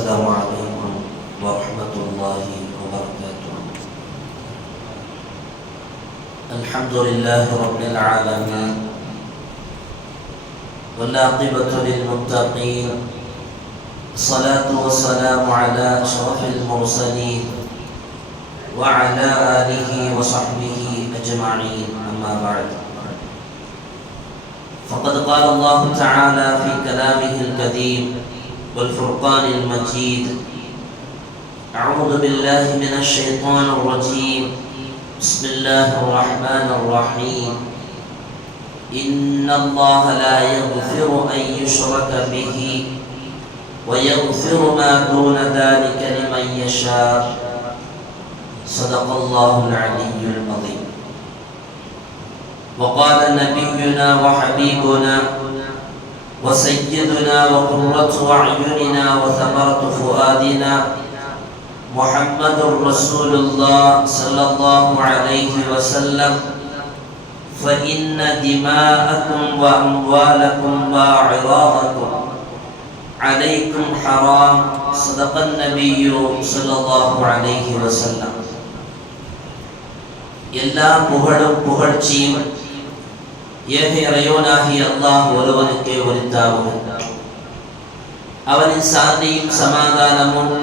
السلام عليكم ورحمة الله وبركاته. الحمد لله رب العالمين والعاقبة للمتقين، الصلاة والسلام على أشرف المرسلين وعلى آله وصحبه أجمعين، أما بعد. فقد قال الله تعالى في كلامه الكريم والفرقان المجيد: أعوذ بالله من الشيطان الرجيم، بسم الله الرحمن الرحيم. إن الله لا يغفر أن يشرك به ويغفر ما دون ذلك لمن يشاء. صدق الله العلي العظيم. وقال نبينا وحبيبنا وسيدنا وقرة أعيننا وثمرة فؤادنا محمد رسول الله صلى الله عليه وسلم: فإن دماءكم وأموالكم وأعراضكم عليكم حرام. صدق النبي صلى الله عليه وسلم. எல்லா புகழும் புகழ்ச்சியும் ஏக இறைவனாகிய அல்லாஹ் ஒருவனுக்கே உரித்தாகும். அவனின் சாந்தியும் சமாதானமும்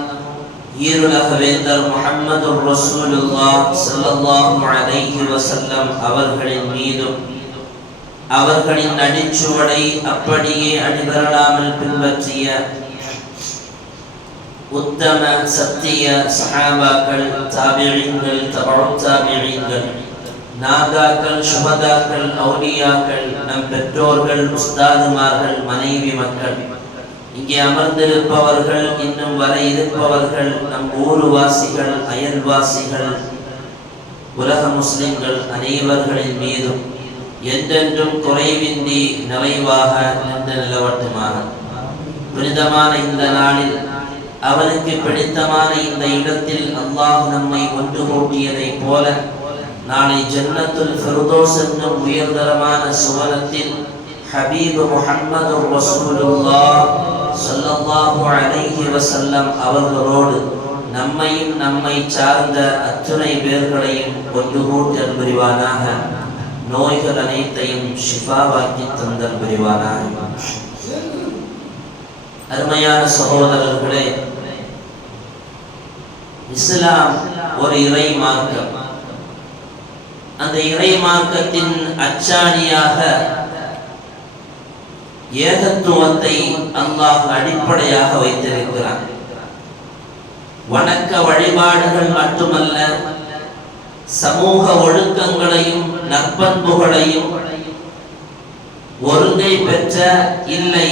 ஈருலக வேந்தர் முஹம்மது ரசூலுல்லாஹ் ஸல்லல்லாஹு அலைஹி வஸல்லம் அவர்களின் மீதும் அவர்களின் அடிச்சுவடை அப்படியே அடிபரலாமல் பின்பற்றிய உத்தம சத்திய சஹாபாக்கள், தாபிஈன்கள், தபஉத் தாபிஈன்கள், நாதாக்கள், சுஹதாக்கள், அவுலியாக்கள், நம் பெற்றோர்கள், உஸ்தாதுமார்கள், மனைவி மக்கள், இங்கே அமர்ந்திருப்பவர்கள், இன்னும் வர இருப்பவர்கள், நம் ஊர்வாசிகள், அயல்வாசிகள், உலக முஸ்லிம்கள் அனைவர்களின் மீதும் என்றென்றும் குறைவின்றி நிறைவாக நின்று நிலவட்டுமாக. புனிதமான இந்த நாளில், அவனுக்கு பிடித்தமான இந்த இடத்தில் அல்லாஹ் நம்மை ஒன்று கூட்டியதை போல நாளை ஜன்னத்துல் ஃபிர்தௌஸ் என்னும் உயர்தரமான சுவனத்தில் ஹபீப் முஹம்மது ரசூலுல்லாஹ் ஸல்லல்லாஹு அலைஹி வஸல்லம் அவர்களோடு நம்மையும் நம்மை சார்ந்த அத்துணை பேர்களையும் ஒன்று கூட்டல் புரிவானாக. நோய்கள் அனைத்தையும் ஷிஃபாவாக்கி தந்தல் புரிவானாக. அருமையான சகோதரர்களே, இஸ்லாம் ஒரு இறை மார்க்கம். அந்த இறை மார்க்கத்தின் அச்சாணியாக ஏகத்துவத்தை அல்லாஹ் அடிப்படையாக வைத்திருக்கிறான். வணக்க வழிபாடுகள் மட்டுமல்ல, சமூக ஒழுக்கங்களையும் நற்பண்புகளையும் ஒருங்கை பெற்ற இல்லை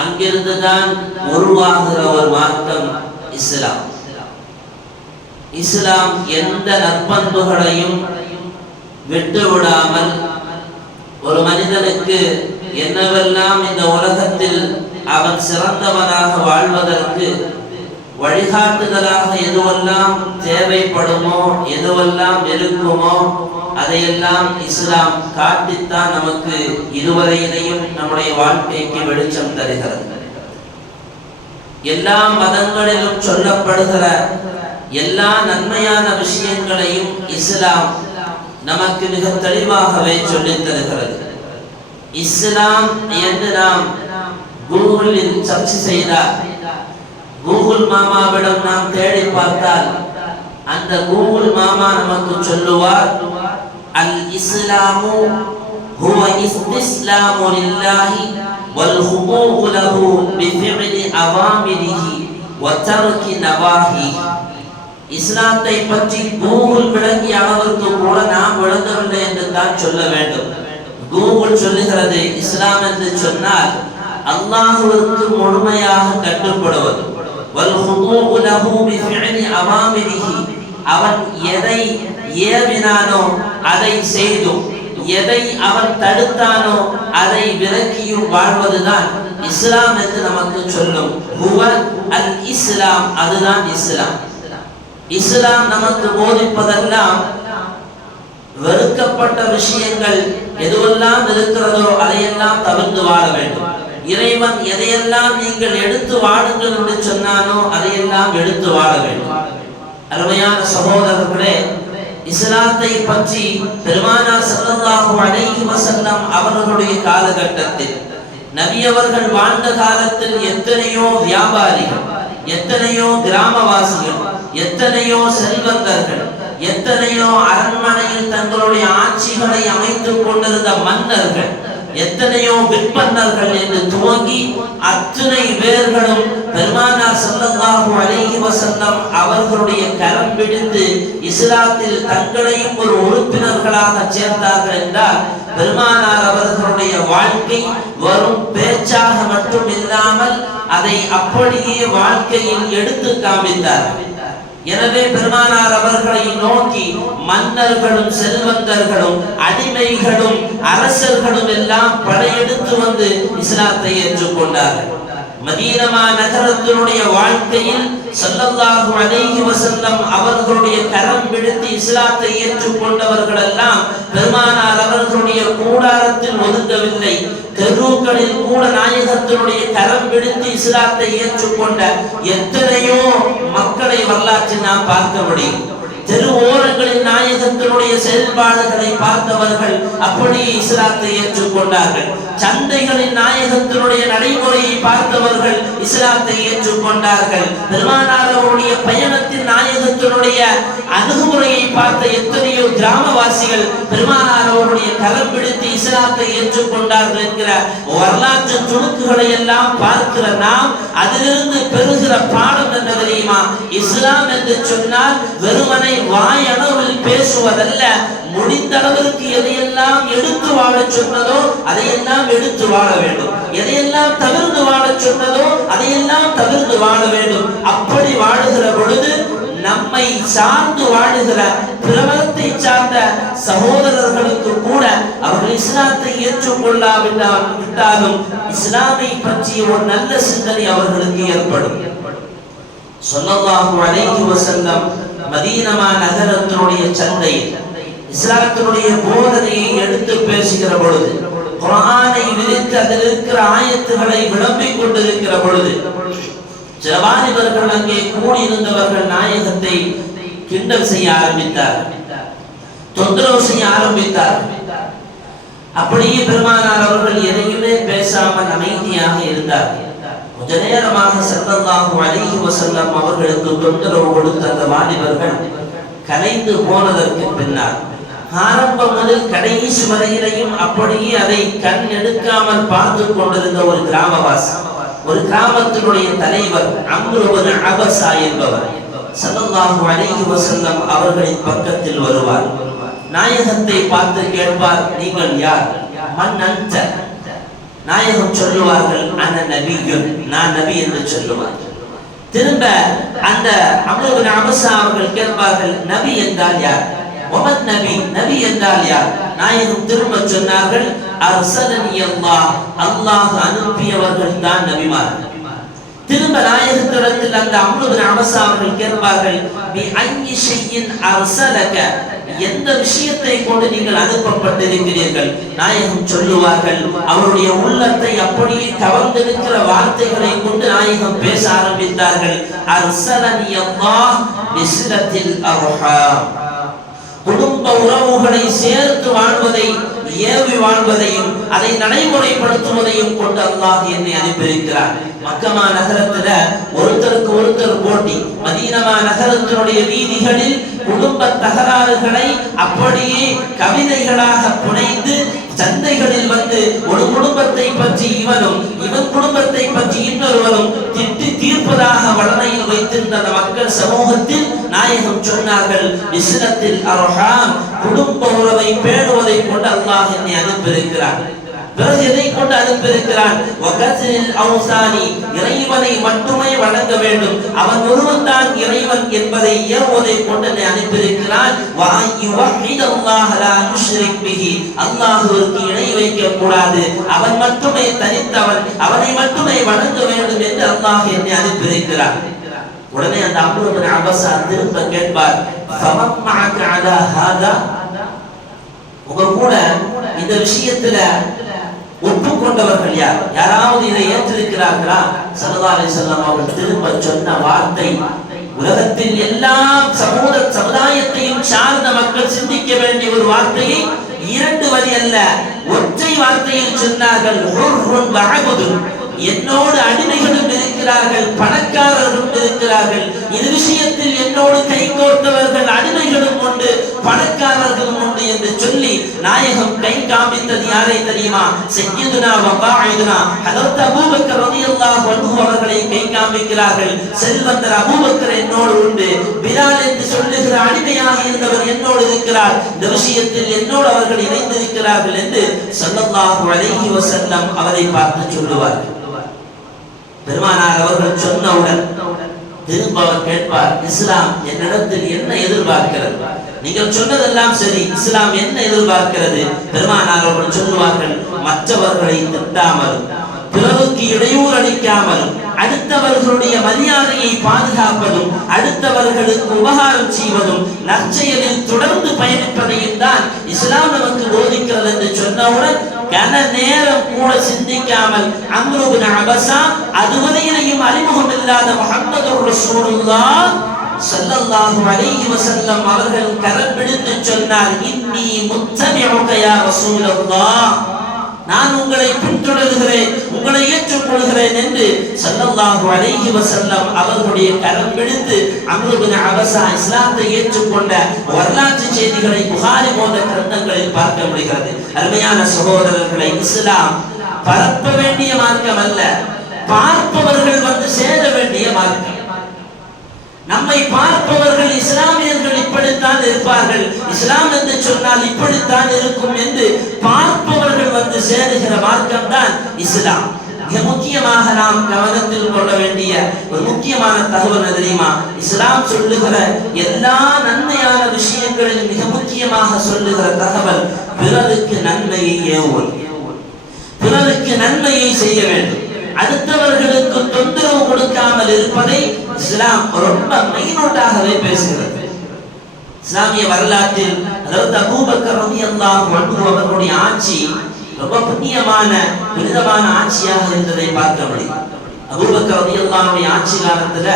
அங்கிருந்துதான் உருவாகிற ஒரு மார்க்கம் இஸ்லாம். இஸ்லாம் எந்த நற்பண்புகளையும் விட்டு விடாமல் ஒரு மனிதனுக்கு என்னவெல்லாம் இந்த உலகத்தில் அவன் சிறந்தவனாக வாழ்வதற்கு வழிகாட்டுதலாக எதுவெல்லாம் தேவைப்படுமோ, எதுவெல்லாம் இருக்குமோ, அதையெல்லாம் இஸ்லாம் காட்டித்தான் நமக்கு இதுவரையிலையும் நம்முடைய வாழ்க்கைக்கு வெளிச்சம் தருகிறது. எல்லா மதங்களிலும் சொல்லப்படுகிற எல்லா நன்மையான விஷயங்களையும் இஸ்லாம் நமக்கு மிக தெளிவாகவே சொல்லித் தருகிறது. இஸ்லாம் என்று நாம் கூகுளில் சர்ச் செய்தால், கூகுள் மாமாவிடம் நாம் தேடி பார்த்தால், அந்த கூகுள் மாமா நமக்கு சொல்லுவார்: அல் இஸ்லாமு ஹுவ இஸ்திஸ்லாமு லில்லாஹி வல் ஹுபூஉ லஹு பிஃஇலி அவாமிரிஹி வ தர்கி நவாஹி. இஸ்லாத்தை பற்றி கூகுள் விளங்கிய அளவுக்கு கூட நாம் விளங்கவில்லை என்று தான் சொல்ல வேண்டும். கூகுள் சொல்லுகிறது, இஸ்லாம் என்று சொன்னால் அல்லாஹ்வுக்கு முழுமையாக கட்டுப்படுவது. வல் ஹுபூஉ லஹு பிஃஇலி அவாமிரிஹி, அவன் எதை ஏவினானோ அதை செய்தும், எதை அவன் தடுத்தானோ அதை விலக்கியும் வாழ்வதுதான் இஸ்லாம் என்று நமக்கு சொல்லும். ஹுவ அல் இஸ்லாம், அதுதான் இஸ்லாம். இஸ்லாம் நமக்கு போதிப்பதெல்லாம் வெறுக்கப்பட்ட விஷயங்கள் எதுவெல்லாம் இருக்கிறதோ அதையெல்லாம் தவிர்த்து வாழ வேண்டும். இறைவன் எதையெல்லாம் நீங்கள் எடுத்து வாழுங்கள் என்று சொன்னானோ அதையெல்லாம் எடுத்து வாழ வேண்டும். அருமையான சகோதரர்களே, இஸ்லாத்தை பற்றி பெருமானார் ஸல்லல்லாஹு அலைஹி வஸல்லம் அவர்களுடைய காலகட்டத்தில், நபி அவர்கள் வாழ்ந்த காலத்தில் எத்தனையோ வியாபாரிகள், எத்தனையோ கிராமவாசிகள், எத்தனையோ செல்வந்தர்கள், எத்தனையோ அரண்மனையில் தங்களுடைய ஆட்சிகளை அமைத்துக் கொண்டிருந்த மன்னர்கள், எத்தனையோ விற்பன்னர்கள் என்று துவங்கி அத்தனை பேர்களும் பெருமானார் ஸல்லல்லாஹு அலைஹி வஸல்லம் அவர்களுடைய கரம் பிடித்து இஸ்லாத்தில் தங்களையும் ஒரு உறுப்பினர்களாக சேர்த்தார்கள் என்றால், பெருமானார் அவர்களுடைய வாழ்க்கை வரும் பேச்சாக மட்டும் இல்லாமல் அதை அப்படியே வாழ்க்கையில் எடுத்து காமித்தார்கள். எனவே பெருமானார் அவர்களை நோக்கி மன்னர்களும் செல்வந்தர்களும் அடிமைகளும் அரசர்களும் எல்லாம் படையெடுத்து வந்து இஸ்லாத்தை ஏற்றுக்கொண்டார்கள். மதீனா நகரத்தினுடைய வாழ்க்கையில் ஸல்லல்லாஹு அலைஹி வஸல்லம் அவர்களுடைய கரம் பிடித்து இஸ்லாத்தை ஏற்றுக்கொண்டவர்கள் எல்லாம் பெருமானார் அவர்களுடைய கூடாரத்தில் ஒதுங்கவில்லை. தெருக்களில் கூட நாயகத்தினுடைய கரம் பிடித்து இஸ்லாத்தை ஏற்றுக்கொண்ட எத்தனையோ மக்களை வரலாற்றில் நாம் பார்க்க முடியும். தெரு ஓரங்களில் நாயகத்தினுடைய செயல்பாடுகளை பார்த்தவர்கள் அப்படியே இஸ்லாத்தை ஏற்றுக்கொண்டார்கள். சந்தைகளில் நாயகத்தினுடைய நடைமுறையை பார்த்தவர்கள் இஸ்லாத்தை ஏற்றுக்கொண்டார்கள். பெருமானார் அவருடைய பயணத்தில் நாயகத்தினுடைய அணுகுமுறையை பார்த்த எத்தனையோ கிராமவாசிகள் பெருமானார் அவருடைய கரம் பிடித்து இஸ்லாத்தை ஏற்றுக்கொண்டார்கள் என்கிற வரலாற்று துணுக்குகளை எல்லாம் பார்க்கிற நாம் அதிலிருந்து பெறுகிற பாடம் என்ன தெரியுமா? இஸ்லாம் என்று சொன்னால் வெறுமனை வாயளவில் பேசுவதல்ல, முடிந்த அளவிற்கு எதையெல்லாம் எடுத்து வாழ சொன்னதோ அதையெல்லாம் எடுத்து வாழ வேண்டும், எதையெல்லாம் தவிர்த்து வாழ சொன்னதோ அதையெல்லாம் தவிர்த்து வாழ வேண்டும். அப்படி வாழுகிற பொழுது நம்மை சார்ந்து வாழுகிற பிரபலத்தை சார்ந்த சகோதரர்களுக்கு கூட அவர்கள் இஸ்லாத்தை ஏற்றுக்கொள்ளாவிட்டாலும் இஸ்லாமை பற்றிய ஒரு நல்ல சிந்தனை அவர்களுக்கு ஏற்படும். ஸல்லல்லாஹு அலைஹி வஸல்லம் மதீனா நகரத்தினுடைய சந்தையில் இஸ்லாத்தினுடைய போதனையை எடுத்து பேசுகிற பொழுது, குர்ஆனை விரித்து அதில் இருக்கிற ஆயத்துகளை விளம்பிக் கொண்டிருக்கிற பொழுது, சில வாலிபர்கள் அங்கே கூடியிருந்தவர்கள் நாயகத்தை கிண்டல் செய்ய ஆரம்பித்தார்கள், தொந்தரவு செய்ய ஆரம்பித்தார்கள். அப்படியே பெருமானார் அவர்கள் எதையுமே பேசாமல் அமைதியாக இருந்தார்கள். கொஞ்ச நேரமாக ஸல்லல்லாஹு அலைஹி வஸல்லம் அவர்களுக்கு தொந்தரவு கொடுத்த அந்த வாலிபர்கள் கலைந்து போனதற்கு பின்னால் ஆரம்பம் முதல் கடைசி வரையிலையும் அப்படியே அதை கண் எடுக்காமல் பார்த்து கொண்டிருந்த ஒரு கிராமவாசி, ஒரு கிராமத்தினுடைய தலைவர் அம்ரு இப்னு அபஸா என்பவர் ஸல்லல்லாஹு அலைஹி வஸல்லம் அவர்களின் பக்கத்தில் வருவார். நாயகத்தை பார்த்து கேட்பார், நீங்கள் யார்? மன் அன்த? நாயகம் சொல்லுவார்கள், அன நபியுன், நான் நபி என்று சொல்லுவார். திரும்ப அந்த அம்ரு இப்னு அபஸா அவர்கள் கேட்பார்கள், நபி என்றால் யார்? வமன் நபி, நபி என்றால் யார்? நாயகம் திரும்ப சொன்னார்கள், அர்ஸலனி அல்லாஹ், அல்லாஹ் அனுப்பியவர்கள் தான் நபிமார்கள். திரும்ப நாயகத்திடத்தில் அந்த அம்ரு இப்னு அபஸா அவர்கள் கேட்பார்கள், பி ஐயி ஷைஇன் அர்ஸலக, எந்த விஷயத்தை கொண்டு நீங்கள் அனுப்பப்பட்டிருக்கிறீர்கள்? நாயகம் சொல்லுவார்கள், அவருடைய உள்ளத்தை அப்படியே கவர்ந்திருக்கிற வார்த்தைகளை கொண்டு நாயகம் பேச ஆரம்பித்தார்கள். அர்ஸலனி அல்லாஹ் பிஸ்லத்தில் அர்ஹாம், குடும்ப உறவுகளை சேர்த்து வாழ்வதை, ஏவி வாழ்வதையும் அதை நடைமுறைப்படுத்துவதையும் கொண்டு அல்லாஹ் என்னை அனுப்பியிருக்கிறார். மக்கமா நகரத்துல ஒருத்தருக்கு ஒருத்தர் போட்டி. மதீனா நகரத்தினுடைய வீதிகளில் குடும்ப தகராறுகளை அப்படியே கவிதைகளாக புனைந்து சந்தைகளில் வந்து ஒரு குடும்பத்தை பற்றி இவனும், இவன் குடும்பத்தை பற்றி இன்னொருவரும் திட்டி தீர்ப்பதாக வளமையில் வைத்திருந்த அந்த மக்கள் சமூகத்தில் நாயகம் சொன்னார்கள், பிஸ்லத்தில் அர்ஹாம், குடும்ப உறவை பேணுவதை கொண்டு அல்லாஹ் என்னை அனுப்பியிருக்கிறார். பிறகு எதை கொண்டு அனுப்பியிருக்கிறான்? வகஸில் அவுசானி, இறைவனை மட்டுமே வணங்க வேண்டும், அவன் ஒருவன் தான் இறைவன் என்பதை ஏவுவதை கொண்டு என்னை அனுப்பியிருக்கிறான். வயுவஹிதல்லாஹ லா யுஷ்ரிக் பிஹி, அல்லாஹ்வுக்கு இணை வைக்க கூடாது, அவன் மட்டுமே தனித்தவன், அவனை மட்டுமே வணங்க வேண்டும் என்று அல்லாஹ் என்னை அனுப்பியிருக்கிறான். உடனே அந்த அம்ரு இப்னு அபஸா திரும்ப கேட்பார், ஃபமன் மஅக அலா ஹாதா, உங்க கூட இந்த விஷயத்துல ஒப்புக்கொண்டவர்கள் யார்? யாராவது இதை ஏற்றிருக்கிறார்களா? ஸல்லல்லாஹு அலைஹி வஸல்லம் அவர்கள் திரும்ப சொன்ன வார்த்தை, உலகத்தில் எல்லா சமுதாயத்தையும் சார்ந்த மக்கள் சிந்திக்க வேண்டிய ஒரு வார்த்தையை 2 வரி அல்ல, ஒற்றை வார்த்தையில் சொன்னார்கள். என்னோடு அடிமைகளும் இருக்கிறார்கள், பணக்காரர்களும் இருக்கிறார்கள். இந்த விஷயத்தில் என்னோடு கை கோர்த்தவர்கள் அடிமைகளும் உண்டு, பணக்காரர்களும் உண்டு என்று சொல்லி நாயகம் கை காமித்தது யாரை தெரியுமா? சய்யிதுனா வ காயிதுனா ஹஜ்ரத் அபூபக்கர் ரலியல்லாஹு அன்ஹு அவர்களை கை காமிக்கிறார்கள். செல்வந்தர் அபூபக்கர் என்னோடு உண்டு, பிலால் என்று சொல்லுகிற அடிமையாக இருந்தவர் என்னோடு இருக்கிறார், இந்த விஷயத்தில் என்னோடு அவர்கள் இணைந்திருக்கிறார்கள் என்று ஸல்லல்லாஹு அலைஹி வஸல்லம் அவரை பார்த்து சொல்லுவார்கள். பெருமானார் அவர்கள் சொன்னவுடன் திரும்ப அவர் கேட்பார், இஸ்லாம் என்னிடத்தில் என்ன எதிர்பார்க்கிறது? நீங்கள் சொன்னதெல்லாம் சரி, இஸ்லாம் என்ன எதிர்பார்க்கிறது? பெருமானார் அவர்கள் சொல்லுவார்கள், மற்றவர்களை திட்டாமலும் பிறருக்கு இடையூறு அளிக்காமலும் அடுத்தவர்களுடைய மரியாதையை பாதுகாப்பதும் அடுத்தவர்களுக்கு உபகாரம் செய்வதும் நற்செயலில் தொடர்ந்து பயணிப்பதையும் தான் இஸ்லாம் நமக்கு போதிக்கிறது என்று சொன்னவுடன் கன நேரம் கூட சிந்திக்காமல் அம்ரு இப்னு அபஸா அதுவரையிலும் அறிமுகம் இல்லாத முஹம்மதுர் ரசூலுல்லாஹ் ஸல்லல்லாஹு அலைஹி வஸல்லம் அவர்கள் கரம் பிடித்து சொன்னார், இன்னி முத்தபிஉக யா ரசூலல்லாஹ், நான் உங்களை பின்தொடர்கிறேன், உங்களை ஏற்றுக்கொள்கிறேன் என்று ஸல்லல்லாஹு அலைஹி வஸல்லம் அவர்களுடைய கரம் பிடித்து அம்ரு இப்னு அபஸா இஸ்லாத்தை ஏற்றுக்கொண்ட வரலாற்று செய்திகளை புகாரி போன்ற கிரந்தங்களில் பார்க்க முடிகிறது. அருமையான சகோதரர்களை, இஸ்லாம் பரப்ப வேண்டிய மார்க்கம் அல்ல, பார்ப்பவர்கள் வந்து சேர வேண்டிய மார்க்கம். நம்மை பார்ப்பவர்கள் இஸ்லாமியர்கள் இப்படித்தான் இருப்பார்கள், இஸ்லாம் என்று சொன்னால் இப்படித்தான் இருக்கும் என்று பார்ப்பவர்கள் வந்து சேருகிற மார்க்கம் தான் இஸ்லாம். மிக முக்கியமாக நாம் கவனத்தில் கொள்ள வேண்டிய ஒரு முக்கியமான தகவல் தெரியுமா? இஸ்லாம் சொல்லுகிற எல்லா நன்மையான விஷயங்களில் மிக முக்கியமாக சொல்லுகிற தகவல், பிறருக்கு நன்மையை ஏவுவது, பிறருக்கு நன்மையை செய்ய வேண்டும், அடுத்தவர்களுக்கு தொந்தரவு கொடுக்காமல் இருப்பதை இஸ்லாம் ரொம்ப மைனூட்டாகவே பேசுகிறது. இஸ்லாமிய வரலாற்றில் அதாவது அபூபக்கர் ரலியல்லாஹு அன்ஹு அவர்களுடைய ஆட்சி ரொம்ப புண்ணியமான புனிதமான ஆட்சியாக இருந்ததை பார்க்க முடியும். அபூபக்கர் ரலியல்லாஹு அன்ஹு ஆட்சி காலத்துல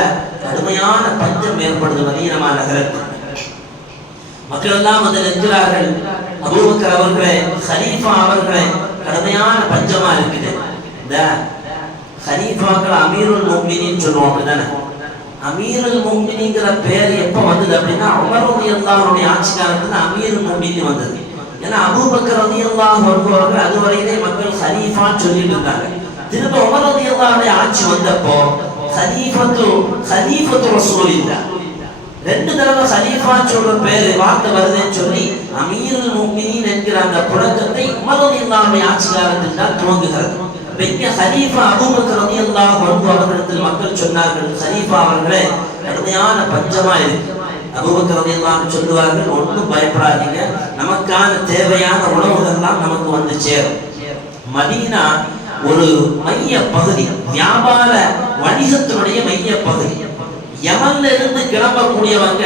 கடுமையான பஞ்சம் ஏற்படுது மதீனா நகரத்தில். மக்கள் எல்லாம் வந்து நிற்கிறார்கள், அபூபக்கர் அவர்களே, கலீஃபா அவர்களே, கடுமையான பஞ்சமா இருக்குது. இந்த கலீஃபாக்கள் அமீருல் முஃமினீன் சொல்லுவோம், அப்படிதானே? அமீருல் முஃமினீங்கிற பேர் எப்ப வந்தது அப்படின்னா உமர் ரலியல்லாஹு அன்ஹுடைய ஆட்சி காலத்துல அமீருல் முஃமினீன் வந்தது. ஏன்னா அபூபக்கர் ரலியல்லாஹு அன்ஹு அவர்கள் அதுவரையிலே மக்கள் கலீஃபான்னு சொல்லிட்டு இருந்தாங்க. திரும்ப உமர் ரலியல்லாஹு அன்ஹுடைய ஆட்சி வந்தப்போ கலீஃபத்து ரசூலில்லாஹ் 2 தடவை கலீஃபா சொல்ற பேர் வார்த்தை வருதுன்னு சொல்லி அமீருல் முஃமினீன் என்கிற அந்த புழக்கத்தை உமர் ரலியல்லாஹு அன்ஹுடைய ஆட்சி காலத்தில் தான் துவங்குகிறது. பெரிய கலீஃபா அபூபக்கர் ரலியல்லாஹு அன்ஹு அவர்களிடத்தில் மக்கள் சொன்னார்கள், கலீஃபா அவர்களே, கடுமையான பஞ்சமா இருக்கு. அபூபக்கர் ரலியல்லாஹு அன்ஹு சொல்லுவார்கள், ஒன்றும் பயப்படாதீங்க, நமக்கான தேவையான உணவுகள்லாம் நமக்கு வந்து சேரும். மதீனா ஒரு மைய பகுதி, வியாபார வணிகத்தினுடைய மைய பகுதி. யமன்ல இருந்து கிளம்பக்கூடியவங்க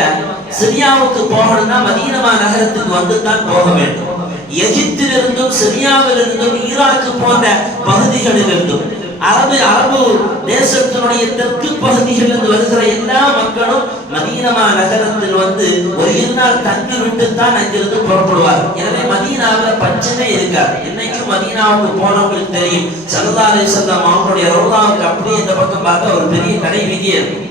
சிரியாவுக்கு போகணும்னா மதீனா நகரத்துக்கு வந்து தான் போக வேண்டும். எகிப்திலிருந்தும் சிரியாவிலிருந்தும் ஈராக்கு போன்ற பகுதிகளிலிருந்தும் அரபு தேசத்தினுடைய தெற்கு பகுதிகளிலிருந்து வருகிற எல்லா மக்களும் மதீனா நகரத்தில் வந்து ஒரு 2 நாள் தங்கி விட்டு தான் அங்கிருந்து புறப்படுவார்கள். எனவே மதீனாவில் பஞ்சமே இருக்காது. இன்னைக்கும் மதீனாவுக்கு போனவங்களுக்கு தெரியும், ஸல்லல்லாஹு அலைஹி வஸல்லம் அவங்களுடைய ரவுதாவுக்கு அப்படியே இந்த பக்கம் பார்த்தா ஒரு பெரிய கடை வீதியே இருக்கும்,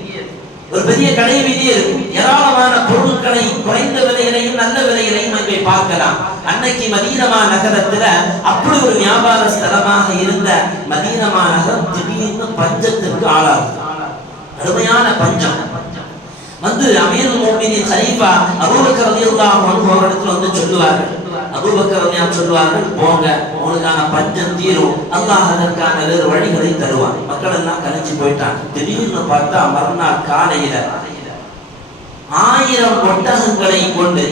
ஒரு பெரிய கடை வீதியே இருக்கும். ஏராளமான பொருட்களை குறைந்த விலையிலையும் நல்ல விலையிலையும் அங்கே பார்க்கலாம். அன்னைக்கு மதீனா நகரத்துல அப்படி ஒரு வியாபார ஸ்தலமாக இருந்த மதீனா நகரம் திடீர்னு பஞ்சத்திற்கு ஆளாகும். கடுமையான பஞ்சம் வந்து அமீருல் முஃமினீன் கலீஃபா அபூபக்கர் ரலியல்லாஹு அன்ஹு அவரிடத்தில் வந்து சொல்லுவார்கள். அபூபக்கர் ரலியல்லாஹு சொல்லுவார்கள், போங்க, உங்களுக்கான பஞ்சம் தீரும், அல்லாஹ் அதற்கான வேறு வழிகளை தருவான். மக்கள் எல்லாம் கலைஞ்சு போயிட்டாங்க. திடீர்னு பார்த்தா மறுநாள் காலையில 1000 ஒட்டகங்களை கொண்டு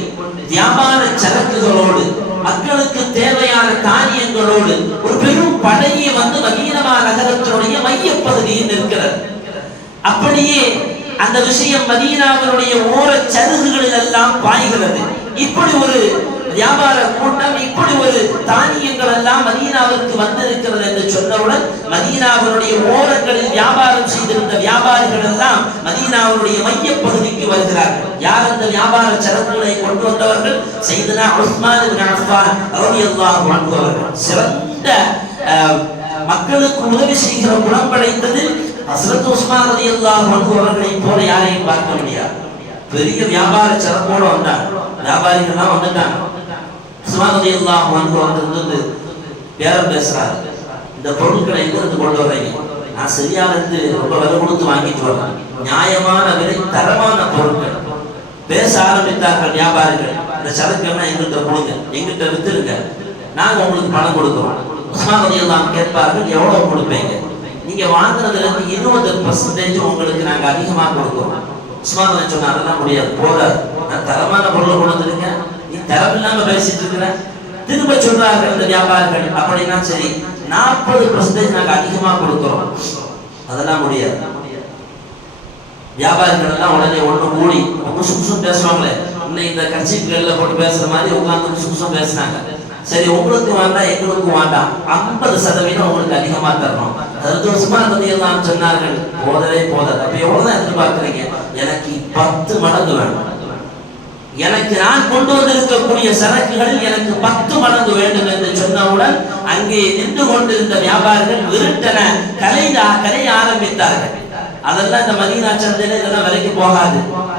வியாபார சரக்குகளோடு மக்களுக்கு தேவையான காரியங்களோடு ஒரு பெரும் படையை வந்து மதீனா நகரத்தினுடைய மையப்பகுதியில் இருக்கிறது. அப்படியே அந்த விஷயம் மதீனாவினுடைய ஓர சருகுகளில் எல்லாம் பாய்கிறது. இப்படி ஒரு வியாபார கூட்டம் இப்படி ஒரு தானியங்கள் எல்லாம் மதீனாவிற்கு வந்திருக்கிறது என்று சொன்னவுடன் மதீனாவுடைய ஓரங்களில் வியாபாரம் செய்திருந்த வியாபாரிகள் எல்லாம் மதீனாவுடைய மைய பகுதிக்கு வருகிறார்கள். யார் அந்த வியாபார சரக்குகளை கொண்டு வந்தவர்கள்? சையதுனா உஸ்மான் இப்னு அஃபான் ரலியல்லாஹு அன்ஹு அவர்கள். சிறந்த மக்களுக்கு உதவி செய்கிற குணம் படைத்ததில் ஹஸ்ரத் உஸ்மான் ரலியல்லாஹு அன்ஹு அவர்களை போல யாரையும் பார்க்க முடியாது. பெரிய வியாபார சரக்கோடு வந்தாங்க, வியாபாரிகள்லாம் வந்துட்டாங்க. உஸ்மான் ரலியல்லாஹு அன்ஹு அவர்கள் வந்து பேரம் பேசுறாரு, இந்த பொருட்களை எங்கிருந்து கொண்டு வர்றீங்க? நான் சரியா இருந்து ரொம்ப விலை கொடுத்து வாங்கிட்டு வரேன், நியாயமான விலை தரமான பொருட்கள். பேச ஆரம்பித்தார்கள் வியாபாரிகள், இந்த சரக்குன்னா எங்கிட்ட கொடுங்க, எங்கிட்ட வித்துருங்க, நாங்க உங்களுக்கு பணம் கொடுக்கிறோம். உஸ்மான் ரலியல்லாஹு கேட்பார்கள், எவ்வளவு கொடுப்பீங்க? நீங்க வாங்குறதுல இருந்து 20% உங்களுக்கு நாங்க அதிகமா கொடுக்கிறோம். உஸ்மான் ரலியல்லாஹு சொன்னா அதெல்லாம் முடியாது, போதாது, நான் தரமான பொருளை கொடுத்துருங்க, நீ தரம் இல்லாம பேசிட்டு இருக்கிற. திரும்ப சொல்றார்கள் இந்த வியாபாரிகள், அப்படின்னா சரி 40% நாங்க அதிகமா கொடுக்கிறோம். அதெல்லாம் முடியாது. வியாபாரிகள் எல்லாம் உடனே ஒண்ணு கூடி ரொம்ப சும்சும் பேசுவாங்களே, இன்னும் இந்த கட்சிகள்ல போட்டு பேசுற மாதிரி உட்கார்ந்து சும்சும் பேசினாங்க. சரி உங்களுக்கு வேண்டாம் எங்களுக்கும் வேண்டாம், 50% உங்களுக்கு அதிகமா தரணும். அதற்கு உஸ்மான் ரலியல்லாஹு சொன்னார்கள், போதவே போதாது. அப்ப எவ்வளவுதான் எதிர்பார்க்கிறீங்க? எனக்கு 10 மடங்கு வேணும். எனக்கு நான் கொண்டு வந்திருக்கக்கூடிய சரக்குகளில் எனக்கு 10 மடங்கு வேண்டும் என்று சொன்னவுடன் அங்கே நின்று கொண்டிருந்த வியாபாரிகள் விருட்டன கலைய ஆரம்பித்தார்கள். அதெல்லாம் இந்த மதீனா சந்தையில இதெல்லாம் விலைக்கு போகாது,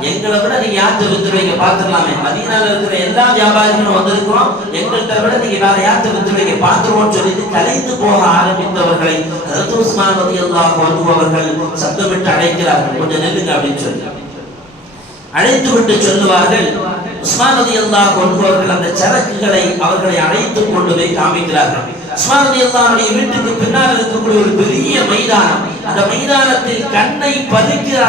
எங்களை விட நீங்க யார்கிட்ட வித்துருவீங்க பார்த்துடலாமே, மதீனால இருக்கிற எல்லா வியாபாரிகளும் வந்திருக்கிறோம், எங்கள்கிட்ட விட நீங்க வேற யார்கிட்ட வித்துருவீங்க பார்த்துருவோம்னு சொல்லிட்டு கலைந்து போக ஆரம்பித்தவர்களை ஹஜ்ரத் உஸ்மான் ரலியல்லாஹு அன்ஹு அவர்கள் சப்தமிட்டு அழைக்கிறார்கள், கொஞ்சம் நில்லுங்க அப்படின்னு சொல்லி அழைத்து விட்டு சொல்லுவார்கள். உஸ்மான் ரலியல்லாஹு அன்ஹு அவர்கள் அந்த சரக்குகளை அவர்களை அழைத்து கொண்டு போய் காமிக்கிறார்கள். உஸ்மான் ரலியல்லாஹுடைய வீட்டுக்கு பின்னால் இருக்கக்கூடிய ஒரு பெரிய மைதானம், அந்த மைதானத்தில் கண்ணை பறிக்கிற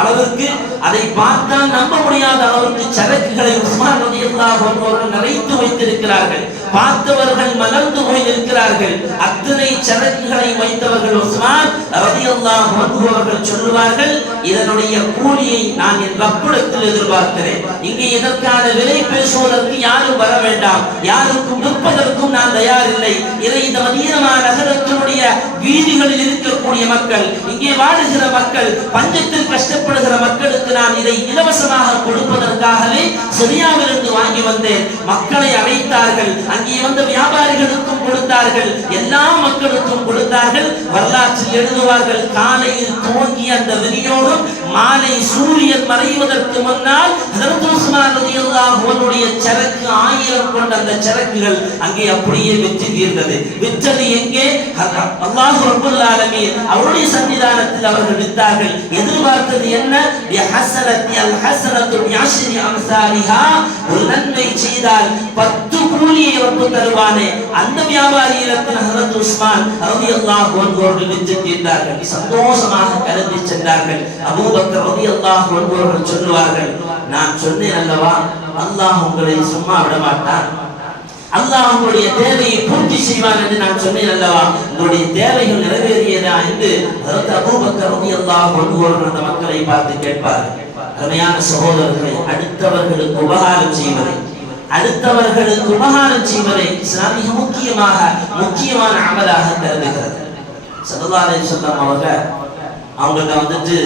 அளவிற்கு அதை பார்த்தால் நம்ப முடியாத அளவிற்கு சரக்குகளை உஸ்மான் ரலியல்லாஹு அன்ஹு அவர்கள் நிறைத்து வைத்திருக்கிறார்கள். பார்த்தவர்கள் மலர்ந்து போய் நிற்கிறார்கள். அத்தனை சரக்குகளை வைத்தவர்கள் உஸ்மான் ரலியல்லாஹு அன்ஹு அவர்கள் சொல்லுவார்கள், இதனுடைய கூலியை நான் என் ரப்பிடத்தில் எதிர்பார்க்கிறேன். இங்கே இதற்கான விலை பேசுவதற்கு யாரும் வர வேண்டாம், யாருக்கும் விற்பதற்கும் நான் தயாரில்லை. இதை இந்த மதீனா நகரத்தினுடைய வீதிகளில் இருக்கக்கூடிய மக்கள், இங்கே வாழுகிற மக்கள், பஞ்சத்தில் கஷ்டப்படுகிற மக்களுக்கு நான் இதை இலவசமாக கொடுப்பதற்காகவே சிரியாவிலிருந்து வாங்கி வந்தேன். மக்களை அழைத்தார்கள், அங்கே வந்த வியாபாரிகளுக்கும் கொடுத்தார்கள், எல்லா மக்களுக்கும் கொடுத்தார்கள். வரலாற்றில் எழுதுவார்கள், காலையில் துவங்கிய அந்த விநியோகம் மாலை சூரியன் மறைவதற்கு முன்னால் ஹஜ்ரத் உஸ்மான் ரலியல்லாஹு அன்ஹுடைய சரக்கு 1000 கொண்ட அந்த சரக்குகள் அங்கே அப்படியே விற்று தீர்ந்தது. விற்றது எங்கே? அல்லாஹ் ரப்பல் ஆலமீன் அவருடைய சன்னிதானத்தில் அவர்கள் விற்றார்கள். எதிர்பார்த்தது என்ன? ஒரு நன்மை செய்தால் 10 கூலியை ரப்பு தருவானே, அந்த வியாபாரியிடத்தில் ஹஜ்ரத் உஸ்மான் ரலியல்லாஹு அன்ஹு அவர்கள் விற்று தீர்ந்தார்கள். சந்தோஷமாக கலந்து சென்றார்கள். அபூபக்கர் ரலியல்லாஹு அன்ஹு அவர்கள் சொல்லுவார்கள், நான் சொன்னேன் அல்லவா, அல்லாஹ் உங்களை சும்மா விட மாட்டான், அல்லாஹ் உங்களுடைய தேவையை பூர்த்தி செய்வான் என்று நான் சொன்னேன் அல்லவா, உங்களுடைய தேவைகள் நிறைவேறியதா என்று ஹஜ்ரத் அபூபக்கர் ரலியல்லாஹு அன்ஹு அவர்கள் அந்த மக்களை பார்த்து கேட்பார்கள். அருமையான சகோதரர்களை, அடுத்தவர்களுக்கு உபகாரம் செய்வதை இஸ்லாம் மிக முக்கியமான அமலாக கருதுகிறது. ஸல்லல்லாஹு அலைஹி வஸல்லம் அவங்கள்ட்ட வந்துட்டு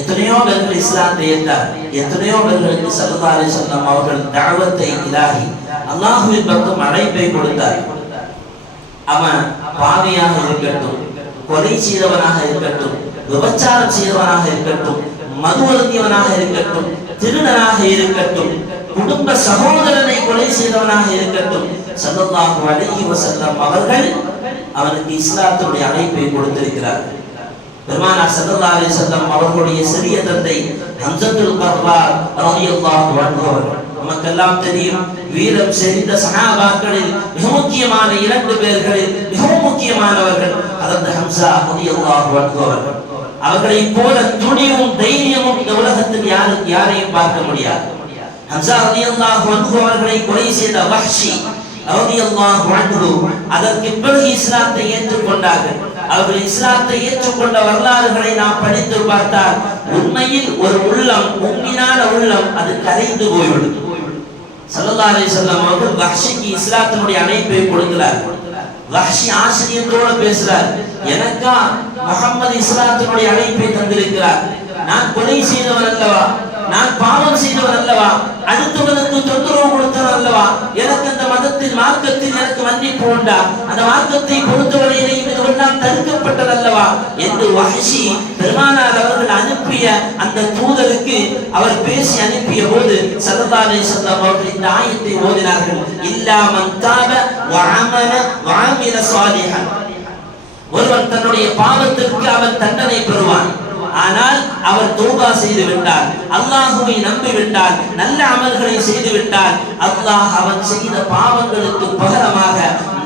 எத்தனையோ பேர்கள் இஸ்லாத்தை ஏற்றார், எத்தனையோ பேர்களுக்கு ஸல்லல்லாஹு அலைஹி வஸல்லம் அவர்கள் தஅவத்தை இலாஹி அல்லாஹ்வின் பக்கம் அழைப்பை கொடுத்தார். அவன் பாவியாக இருக்கட்டும், கொலை செய்தவனாக இருக்கட்டும், விபச்சாரம் செய்தவனாக இருக்கட்டும், மது அருந்தியவனாக இருக்கட்டும், திருடனாக இருக்கட்டும், குடும்ப சகோதரனை கொலை செய்தவனாக இருக்கட்டும், ஸல்லல்லாஹு அலைஹி வஸல்லம் அவர்கள் அவனுக்கு இஸ்லாத்துடைய அழைப்பை கொடுத்திருக்கிறார்கள். பெருமானார் ஸல்லல்லாஹு அலைஹி வஸல்லம் அவர்களுடைய சிறிய தந்தை ஹம்ஸத்துல் கர்ரார் ரலியல்லாஹு அன்ஹு அவர்கள், நமக்கெல்லாம் தெரியும், வீரம் செறிந்த சஹாபாக்களில் மிக முக்கியமான 2 பேர்களில் மிகவும் முக்கியமானவர்கள் ஹஜ்ரத் ஹம்ஸா ரலியல்லாஹு அன்ஹு அவர்கள். அவர்களை போல துணிவும் தைரியமும் இந்த உலகத்தில் யாரையும் பார்க்க முடியாது. ஹம்ஸா ரலியல்லாஹு அன்ஹு அவர்களை கொலை செய்த வஹ்ஷி ரலியல்லாஹு அன்ஹு அதற்கு பிறகு இஸ்லாத்தை ஏற்றுக்கொண்டார்கள். அவர்கள் இஸ்லாத்தை ஏற்றுக்கொண்ட வரலாறுகளை நாம் படித்து பார்த்தால் உண்மையில் ஒரு உள்ளம், முஃமினான உள்ளம், அது கரைந்து போய்விடும். ஸல்லல்லாஹு அலைஹி வஸல்லம் அவர்கள் வஹ்ஷிக்கு இஸ்லாத்தினுடைய அழைப்பை கொடுக்கிறார். வஹ்ஷி ஆச்சரியத்தோட பேசுறார், எனக்கா முஹம்மது இஸ்லாத்தினுடைய அழைப்பை தந்திருக்கிறார்? நான் கொலை செய்தவன் அல்லவா, நான் பாவம் செய்தவன் அல்லவா, அடுத்தவனுக்கு தொந்தரவு கொடுத்தவன் அல்லவா, எனக்கு அந்த மதத்தின் மார்க்கத்தில் எனக்கு மன்னிப்பு உண்டா, அந்த மார்க்கத்தை பொறுத்தவரையிலேயும் இதுவெல்லாம் தடுக்கப்பட்டது அல்லவா என்று வஹ்ஷி பெருமானார் அவர்கள் அனுப்பிய அந்த தூதருக்கு அவர் பேசி அனுப்பிய போது ஸல்லல்லாஹு அலைஹி வஸல்லம் அவர்கள் இந்த ஆயத்தை ஓதினார்கள், இல்லா மன் தாப வ அமல வ அமில ஸாலிஹன். ஒருவன் தன்னுடைய பாவத்திற்கு அவன் தண்டனை பெறுவான், ஆனால் அவர் தௌபா செய்து விட்டார், அல்லாஹ்வை நம்பி விட்டார், நல்ல அமல்களை செய்து விட்டார், அல்லாஹ் அவன் செய்த பாவங்களுக்கு பகரமாக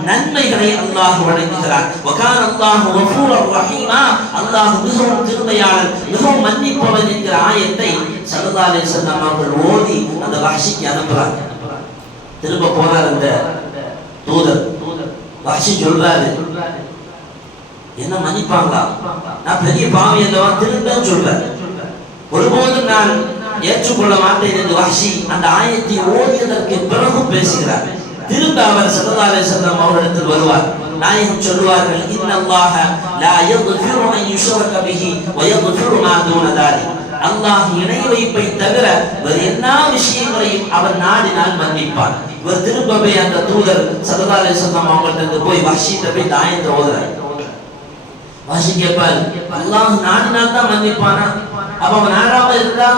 நன்மைகளை அல்லாஹ் வழங்குகிறார். வகான அல்லாஹு கஃபூரர் ரஹீமா, அல்லாஹ் மிகவும் கிருபையாளன், மிகவும் மன்னிப்பவன் என்கிற ஆயத்தை ஸல்லல்லாஹு அலைஹி வஸல்லம் அவர்கள் ஓதி அந்த வஹ்ஷிக்கு அனுப்புறாங்க. திரும்ப போனார் அந்த தூதர். வஹ்ஷி சொல்றாரு, என்ன மன்னிப்பாங்களா, நான் பெரிய பாவி அல்லவா, திரும்ப சொல்றேன், ஒருபோதும் நான் ஏற்றுக்கொள்ள மாட்டேன் என்று வஹ்ஷி அந்த ஆயத்தை ஓதியதற்கு பிறகு பேசுகிறார். திரும்ப அவர் ஸல்லல்லாஹு அலைஹி வஸல்லம் அவரிடத்தில் வருவார். நாயகம் சொல்வார்கள், இன்னல்லாஹ லா யக்ஃபிரு அன் யுஷ்ரக பிஹி வ யக்ஃபிரு மா தூன தாலிக். அல்லாஹ் இணை வைப்பை தவிர வேறு எல்லா விஷயங்களையும் அவர் நாடினால் மன்னிப்பார். இவர் திரும்ப போய் அந்த தூதர் ஸல்லல்லாஹு அலைஹி வஸல்லம் அவர்கிட்ட போய் வஹ்ஷிட்ட போய் ஆயத்தை ஓதுறார். வஹ்ஷி கேட்பார், அல்லாஹ் நாடினால் தான் மன்னிப்பானா, அப்ப அவன் நாடாம இருந்தா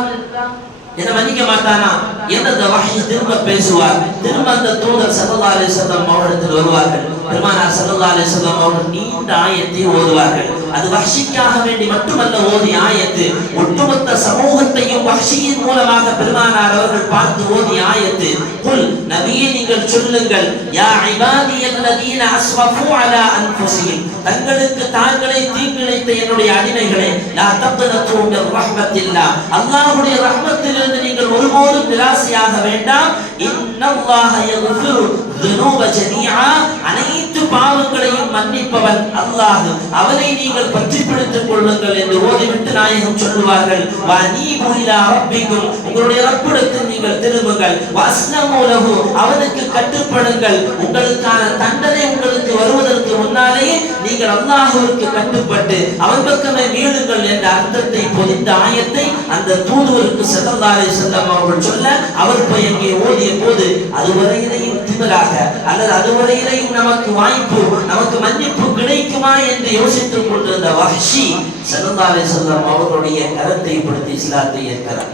என்ன மன்னிக்க மாட்டானா என்று அந்த வஹ்ஷி திரும்ப பேசுவார். திரும்ப அந்த தூதர் ஸல்லல்லாஹு அலைஹி வஸல்லம் அவரிடத்தில் வருவார்கள். பெருமானார் ஸல்லல்லாஹு அலைஹி வஸல்லம் அவர்கள் நீண்ட ஆயத்தை ஓதுவார்கள். அது வஹ்ஷிக்காக வேண்டி மட்டுமல்ல ஓதிய ஆயத்து, ஒட்டுமொத்த சமூகத்தையும் வஹ்ஷியின் மூலமாக பெருமானார் அவர்கள் பார்த்து ஓதிய ஆயத்து. குல், நபியே நீங்கள் சொல்லுங்கள், யா இபாதியல்லதீன அஸ்ரஃபு அலா அன்ஃபுஸிஹிம், தங்களுக்கு தாங்களே தீங்கிழைத்த என்னுடைய அடிமைகளே, லா தக்னது மின் ரஹ்மத்தில்லாஹ், அல்லாஹ்வுடைய ரஹ்மத்திலிருந்து நீங்கள் ஒருபோதும் நிராசையாக வேண்டாம். இன்னல்லாஹ யக்ஃபிரு ذنوب ஜமீஆ, அனைத்து பாவங்களையும் மன்னிப்பவன் அல்லாஹ், அவனை நீங்கள் பற்றி பிடித்துக் கொள்ளுங்கள் என்று ஓதிவிட்டு நாயகம் சொல்லுவார்கள், வனீபு இலா ரப்பிக்கும், உங்களுடைய ரப்பிடத்தில் நீங்கள் திரும்புங்கள், வஸ்லமு லஹு, அவனுக்கு கட்டுப்படுங்கள், உங்களுக்கான தண்டனை உங்களுக்கு வருவதற்கு முன்னாலேயே நீங்கள் அல்லாஹ்வுக்கு கட்டுப்பட்டு அவன் பக்கமே மீளுங்கள் என்ற அர்த்தத்தை பொதிந்த ஆயத்தை அந்த தூதுவருக்கு ஸல்லல்லாஹு அலைஹி வஸல்லம் அவர்கள் சொல்ல அவர் போய் அங்கே ஓதிய போது அதுவரையிலையும் திமிராக அல்லது அதுவரையிலையும் நமக்கு வாய்ப்பு, நமக்கு மன்னிப்பு கிடைக்குமா என்று யோசித்துக் கொண்டிருந்த வஹ்ஷி ஸல்லல்லாஹு அலைஹி வஸல்லம் அவர்களுடைய கரத்தை பிடித்து இஸ்லாத்தை ஏற்கிறார்.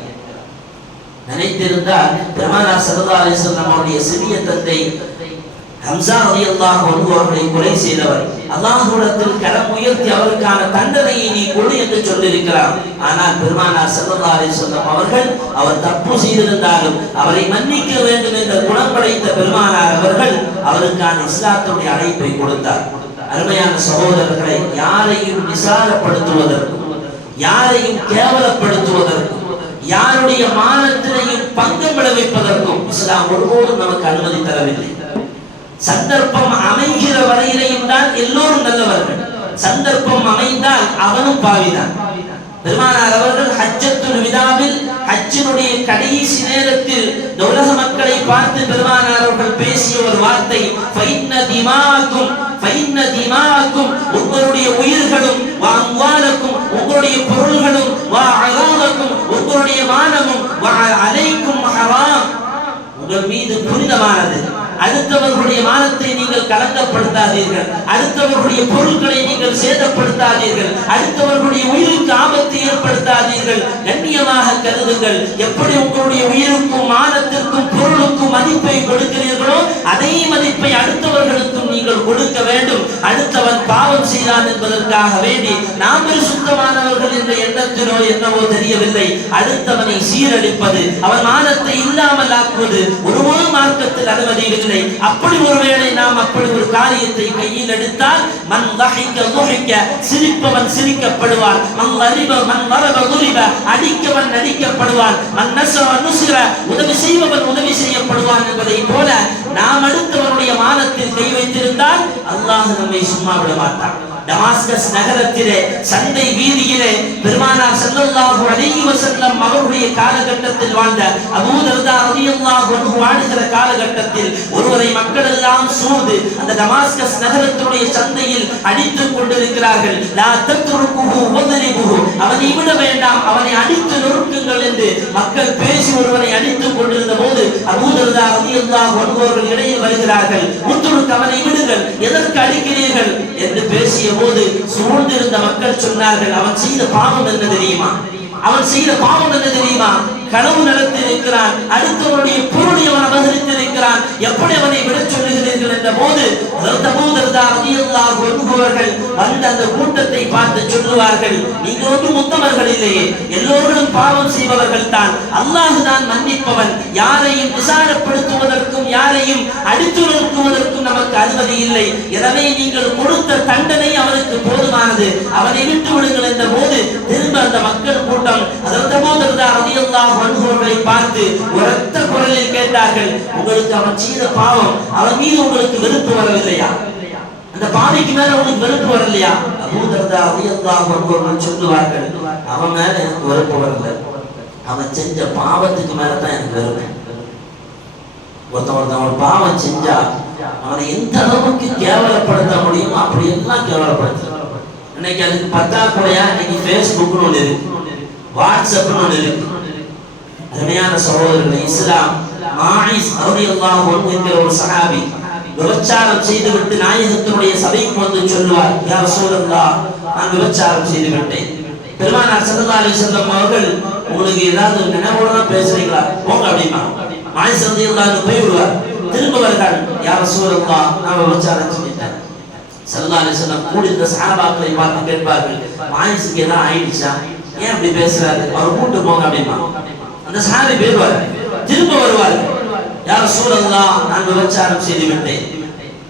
நினைத்திருந்தால் பெருமானார் ஸல்லல்லாஹு அலைஹி வஸல்லம் அவருடைய சிறிய தந்தை ஹம்ஸா ரலியல்லாஹு அன்ஹு அவர்களை கொலை செய்தவர் அல்லாஹ்விடத்தில் கரம் உயர்த்தி அவருக்கான தண்டனையை நீ கொடு என்று சொல்லியிருக்கிறார். ஆனால் பெருமானார் ஸல்லல்லாஹு அலைஹி வஸல்லம் அவர்கள் அவர் தப்பு செய்திருந்தாலும் அவரை மன்னிக்க வேண்டும் என்ற குணம் படைத்த பெருமானார் அவர்கள் அவருக்கான இஸ்லாத்துடைய அழைப்பை கொடுத்தார். அருமையான சகோதரர்களை, யாரையும் விசாரப்படுத்துவதற்கும் யாரையும் கேவலப்படுத்துவதற்கும் யாருடைய மானத்தினையும் பங்கம் விளைவிப்பதற்கும் இஸ்லாம் ஒருபோதும் நமக்கு அனுமதி தரவில்லை. சந்தர்ப்பம் அமைகிற வரையிலையும் தான் எல்லோரும் நல்லவர்கள், சந்தர்ப்பம் அமைந்தால் அவனும் பாவிதான். பெருமானார் அவர்கள் ஹஜ்ஜத்துல் விதாவில் ஹஜ்ஜினுடைய கடைசி நேரத்தில் உலக மக்களை பார்த்து பெருமானார் அவர்கள் பேசிய ஒரு வார்த்தை, ஃபைன்ன திமாஅக்கும், உங்களுடைய உயிர்களும், வ அம்வாலக்கும், உங்களுடைய பொருள்களும், வ அராலக்கும், உங்களுடைய மானமும், வ அலைக்கும் ஹராம், உங்கள் மீது புனிதமானது. அடுத்தவர்களுடைய மானத்தை நீங்கள் கலங்கப்படுத்தாதீர்கள், அடுத்தவர்களுடைய பொருட்களை நீங்கள் சேதப்படுத்தாதீர்கள், அடுத்தவர்களுடைய உயிருக்கு ஆபத்தை ஏற்படுத்தாதீர்கள், கண்ணியமாக கருதுங்கள். எப்படி உங்களுடைய உயிருக்கும் மானத்திற்கும் பொருளுக்கும் மதிப்பை கொடுக்கிறீர்களோ அதே மதிப்பை அடுத்தவர்களுக்கும் நீங்கள் கொடுக்க வேண்டும். அடுத்தவன் பாவம் செய்தான் என்பதற்காக வேண்டி நாம் சுத்தமானவர்கள் என்ற எண்ணத்திலோ என்னவோ தெரியவில்லை, அடுத்தவனை சீரழிப்பது, அவன் மானத்தை இல்லாமல் ஆக்குவது ஒருபோது மார்க்கத்தில் அனுமதி இல்லை. அப்படி ஒருவேளை நாம் அப்படி ஒரு காரியத்தை கையில் எடுத்தால் மன் லஹிக லுஹிக, சிரிப்பவன் சிரிக்கப்படுவான், மன் லரிப மன் லரப லுரிப, அடிக்கவன் அடிக்கப்படுவான், மன் நஸர நுஸிர, உதவி செய்பவன் உதவி செய்யப்படுவான் என்பதை போல நாம் அடுத்தவனுடைய மானத்தில் கை வைத்திருந்தால் அல்லாஹ் நம்மை சும்மா விட மாட்டான். டமாஸ்கஸ் நகரத்திலே சந்தை வீதியிலே பெருமானார் ஸல்லல்லாஹு அலைஹி வஸல்லம் அவருடைய காலகட்டத்தில் வாழ்ந்த அபூ தர்தா ரலியல்லாஹு அன்ஹு வாழுகிற காலகட்டத்தில் ஒருவரை மக்கள் எல்லாம் சூழ்ந்து அந்த டமாஸ்கஸ் நகரத்துடைய சந்தையில் அடித்துக் கொண்டிருக்கிறார்கள். லா தத்ருகுஹு வதரிபுஹு, அவனை விட வேண்டாம், அவனை அடித்து நொறுக்குங்கள் என்று மக்கள் பேசி ஒருவரை அடித்துக் கொண்டிருந்த போது அபூ தர்தா ரலியல்லாஹு அன்ஹு அவர்கள் இடையில் வருகிறார்கள். முத்துருக்கு அவனை விடுங்கள், எதற்கு அடிக்கிறீர்கள் என்று பேசிய போது சூழ்ந்திருந்த மக்கள் சொன்னார்கள், அவன் செய்த பாவம் என்ன தெரியுமா? அவன் செய்த பாவம் என்ன தெரியுமா? களவு நடத்தியிருக்கிறான், அடுத்தவனுடைய பொருளை அவன் அபகரித்திருக்கிறான், எப்படி அவனை விட சொல்லுகிறீர்கள் என்ற போது அவர்கள் வந்த அந்த கூட்டத்தை பார்த்து சொல்லுவார்கள், நீங்கள் ஒன்றும் உத்தமர்கள் இல்லையே, எல்லோரும் பாவம் செய்பவர்கள் தான், அல்லாஹ் தான் மன்னிப்பவன், யாரையும் விசாரப்படுத்துவதற்கும் யாரையும் அடித்து நோக்குவதற்கும் நமக்கு அனுமதி இல்லை, எனவே நீங்கள் கொடுத்த தண்டனை அவனுக்கு போதுமானது, அவனை விட்டு விடுங்கள் என்ற போது திரும்ப அந்த மக்கள் கூட்டம் அவர்களை பார்த்து உரத்த குரலில் கேட்டார்கள், உங்களுக்கு அவன் செய்த பாவம், அவன் மீது உங்களுக்கு வெறுப்பு வரவில்லையா? அந்த பாவிக்கு மேல உங்களுக்கு வெறுப்பு வரலையா? அபூ தர்தா ரலியல்லாஹு அன்ஹு சொல்லுவார்கள், அவன் மேல எனக்கு வெறுப்பு வரல, அவன் செஞ்ச பாவத்துக்கு மேலதான் எனக்கு வெறுப்பு. ஒருத்தன் ஒரு பாவம் செஞ்சா அவனை எந்த அளவுக்கு கேவலப்படுத்த முடியுமோ அப்படி எல்லாம் கேவலப்படுத்த. இன்னைக்கு அதுக்கு பத்தாக்குறையா இன்னைக்கு பேஸ்புக்னு ஒண்ணு இருக்கு, வாட்ஸ்அப்னு ஒண்ணு இருக்கு. அருமையான சகோதரர்களே, இஸ்லாம் மாயிஸ் ரலியல்லாஹு அன்ஹு என்கிற ஒரு சஹாபி விபச்சாரம் செய்துவிட்டு நாயகத்தினுடைய சபைக்கு வந்து சொல்லுவார், யா ரசூலல்லாஹ், நான் விபச்சாரம் செய்து விட்டேன். பெருமானார் ஸல்லல்லாஹு அலைஹி வஸல்லம் அவர்கள், உங்களுக்கு ஏதாவது நினைவோட தான் பேசுறீங்களா, போங்க அப்படிமா. மாயிஸ் ரலியல்லாஹு அன்ஹு போய் விடுவார். திரும்ப வருகிறார், யா ரசூலல்லாஹ், நான் விபச்சாரம் செஞ்சிட்டேன். ஸல்லல்லாஹு அலைஹி வஸல்லம் கூடி இந்த சஹாபாக்களை பார்த்து கேட்பார்கள், மாயிஸுக்கு ஏதாவது ஆயிடுச்சா, ஏன் அப்படி பேசுறாரு, அவர் கூட்டு போங்க அப்படிமா. அந்த சஹாபி போய்வார், திரும்ப வருவார், யா ரசூலல்லாஹ், நான் விபச்சாரம் செய்து விட்டேன்.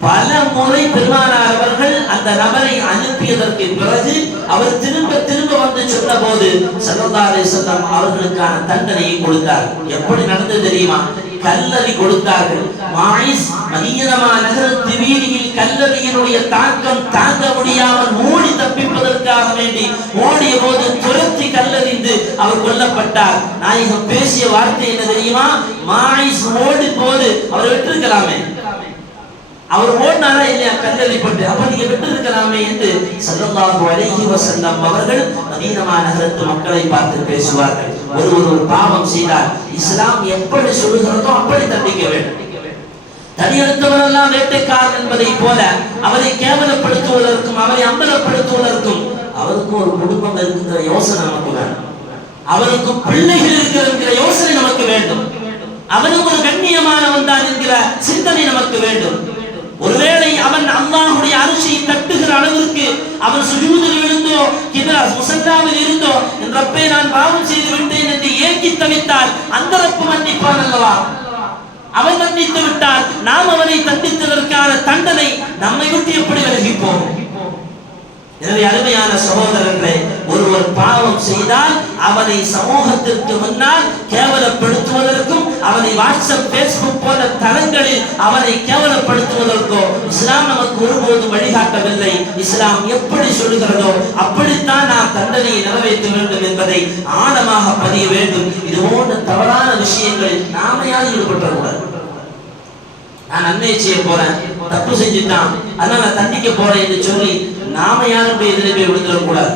பல முறை பெருமானார் அவர்கள் அந்த நபரை அனுப்பியதற்கு பிறகு அவர் திரும்ப திரும்ப வந்து சொன்ன போது ஸல்லல்லாஹு அலைஹி வஸல்லம் அவர்களுக்கான தண்டனையை கொடுத்தார். எப்படி நடந்தது தெரியுமா? கல்லறி கொடுத்தார்கள். மாயிஸ் மதீனா நகரத்து வீதியில் கல்லறியினுடைய தாக்கம் தாங்க முடியாமல் ஓடி தப்பிப்பதற்காக வேண்டி ஓடிய போது துரத்தி கல்லறிந்து அவர் கொல்லப்பட்டார். நாயகம் பேசிய வார்த்தை என்ன தெரியுமா? மாயிஸ் ஓடி போது அவர் விட்டிருக்கலாமே, அவர் ஓடினாரா இல்லையா கல்லறிப்பட்டு, அப்ப நீங்க விட்டு இருக்கலாமே என்று ஸல்லல்லாஹு அலைஹி வஸல்லம் அவர்கள் மதீனா நகரத்து மக்களை பார்த்து பேசுவார்கள். ஒரு பாவம் செய்தால் இஸ்லாம் எப்படி சொல்லுகிறதோ அப்படி தண்டிக்க வேண்டும். தனியெடுத்தவரெல்லாம் வேட்டைக்காரன் என்பதை போல அவரை கேவலப்படுத்துவதற்கும் அவரை அம்பலப்படுத்துவதற்கும் அவருக்கும் ஒரு குடும்பம் இருக்கிற யோசனை நமக்கு வேண்டும், அவருக்கு பிள்ளைகள் இருக்கிற யோசனை நமக்கு வேண்டும், அவனும் ஒரு கண்ணியமானவன் தான் என்கிற சிந்தனை நமக்கு வேண்டும். ஒருவேளை அவன் அல்லாஹ்வுடைய அரிசியை தட்டுகிற அளவிற்கு அவன் சுஜூதில் இருந்தோ முசல்லாவில் இருந்தோ என் ரப்பே நான் பாவம் செய்து விட்டேன் என்று ஏங்கி தவித்தால் அந்த ரப்பு மன்னிப்பான் அல்லவா? அவன் மன்னித்து விட்டால் நாம் அவனை தண்டித்ததற்கான தண்டனை நம்மை விட்டு எப்படி விலகிப்போம்? எனவே அருமையான சகோதரர்களே, ஒருவர் பாவம் செய்தால் அவனை சமூகத்திற்கு முன்னால் கேவலப்படுத்துவதற்கும் அவனை வாட்ஸ்அப் பேஸ்புக் போன்ற தளங்களில் அவனை கேவலப்படுத்துவதற்கோ இஸ்லாம் நமக்கு ஒருபோதும் வழிகாட்டவில்லை. இஸ்லாம் எப்படி சொல்லுகிறதோ அப்படித்தான் நாம் தண்டனையை நிறைவேற்ற வேண்டும் என்பதை ஆழமாக பதிய வேண்டும். இது போன்ற தவறான விஷயங்களில் நாமையால் ஈடுபட்டக்கூடாது. நான் நன்மை செய்ய போறேன், தப்பு செஞ்சுட்டான், அதனால நான் தண்டிக்க போறேன் என்று சொல்லி நாம யாருடைய எதிரே போய் விடுதரக்கூடாது.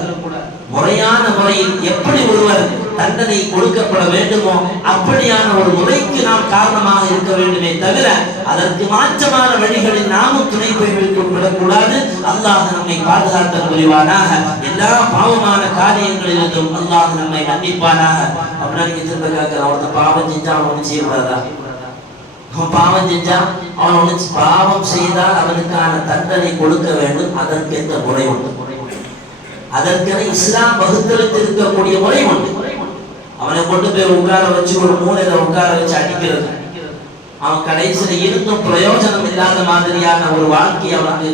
முறையான முறையில் எப்படி ஒருவர் தண்டனை கொடுக்கப்பட வேண்டுமோ அப்படியான ஒரு முறைக்கு நாம் காரணமாக இருக்க வேண்டுமே தவிர அதற்கு மாற்றமான வழிகளில் நாமும் துணை போய் விடக்கூடாது. அல்லாஹ் நம்மை பாதுகாத்தல் புரிவானாக. எல்லா பாவமான காரியங்களிலிருந்தும் அல்லாஹ் நம்மை மன்னிப்பானாக. அப்படின்னா நீங்க திரும்ப கேட்கிற, அவன் பாவம் செஞ்சா அவன் ஒண்ணு செய்யக்கூடாதா? அவன் பாவம் செஞ்சா அவன் பாவம் செய்தால் அவனுக்கான தண்டனை கொடுக்க வேண்டும். அதற்கு எந்த முறை உண்டு? அதற்கென இஸ்லாம் வகுத்தெடுத்திருக்கக்கூடிய முறை உண்டு. அவனை கொண்டு போய் உட்கார வச்சு ஒரு மூலையில உட்கார வச்சு அடிக்கிறது, அவன் கடைசியில இருந்தும் பிரயோஜனம் இல்லாத மாதிரியான ஒரு வாழ்க்கையை அவனுக்கு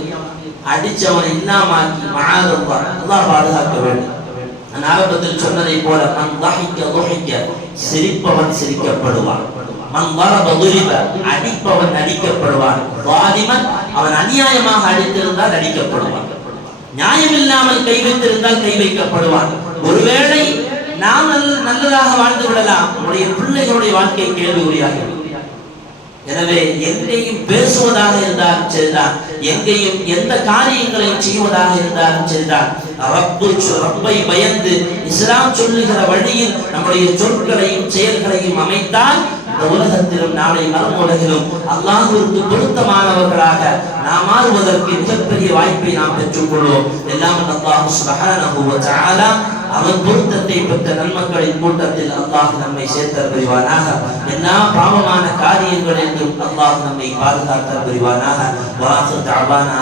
அடிச்சவனை இல்லாமாக்கி அல்லாஹ் பாதுகாக்க வேண்டும். நான் ஆரம்பத்தில் சொன்னதை போல சிரிப்பவன் சிரிக்கப்படுவான், மன் ضرب ضرب, அடிப்பவன் அடிக்கப்படுவான். வாலிமன், அவன் அநியாயமாக அடித்திருந்தால் அடிக்கப்படுவான். நியாயமில்லாமல் கை வைத்திருந்தால் கை வைக்கப்படுவான். ஒருவேளை நாம் நல்லதாக வாழ்ந்து விடலாம், நம்முடைய பிள்ளைகளுடைய வாழ்க்கை கேள்விக்குறியாகும். எனவே எங்கேயும் பேசுவதாக இருந்தாலும் சரிதான், எங்கேயும் எந்த காரியங்களையும் செய்வதாக இருந்தாலும் சரிதான், ரப்பை பயந்து இஸ்லாம் சொல்லுகிற வழியில் நம்முடைய சொற்களையும் செயல்களையும் அமைத்தால் இந்த உலகத்திலும் நாளை மறுமை உலகிலும் அல்லாஹ்விற்கு பொருத்தமானவர்களாக நாம் மாறுவதற்கு மிகப்பெரிய வாய்ப்பை நாம் பெற்றுக் கொள்வோம். எல்லாம் அல்லாஹ் சுப்ஹானஹு வ தஆலா அவன் பொருத்தத்தை பெற்ற நன்மக்களின் கூட்டத்தில் அல்லாஹ் நம்மை சேர்த்தல் புரிவானாக. எல்லா பாவமான காரியங்களிலும் அல்லாஹ் நம்மை பாதுகாத்தல் புரிவானாக. வாஹிர் தஅவானா